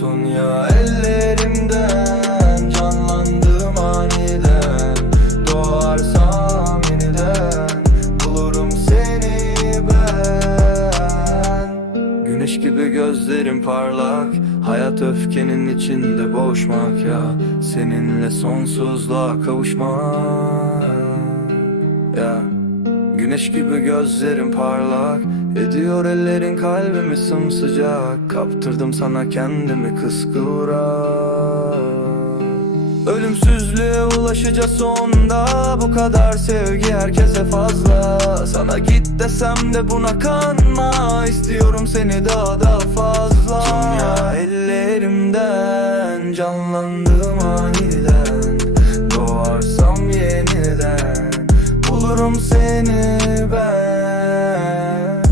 tutun ya ellerimden Canlandım aniden. Doğarsam yeniden Bulurum seni ben. Güneş gibi gözlerim parlak Hayat öfkenin içinde boğuşmak ya. Seninle sonsuzluğa kavuşmak Ya. yeah. Güneş gibi gözlerin parlak. Ediyor ellerin kalbimi sımsıcak. Kaptırdım sana kendimi kıskıvrak Ölümsüzlüğe ulaşacağız sonunda. Bu kadar sevgi herkese fazla. Sana git desem de buna kanma. İstiyorum seni daha da fazla seni ben.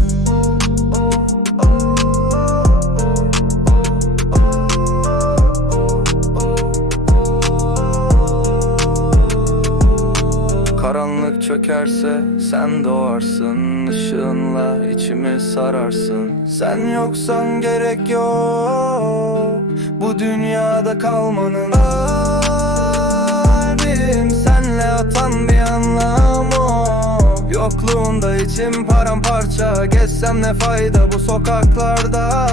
Karanlık çökerse sen doğarsın ışığınla içimi sararsın. Sen yoksan gerek yok bu dünyada kalmanın. Kalbim senle atan bir yokluğunda içim paramparça. Geçsem ne fayda bu sokaklarda?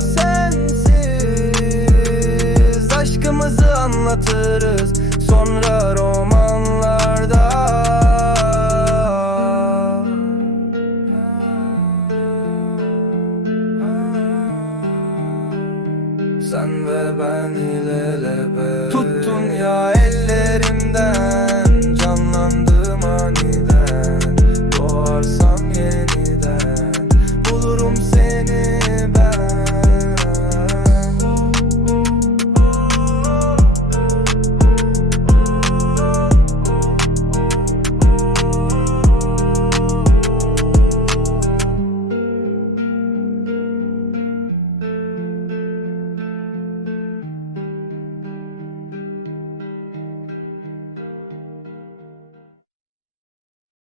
Sensiz aşkımızı anlatırız Sonra romanlarda. Sen ve ben ilelebet. Tuttun ya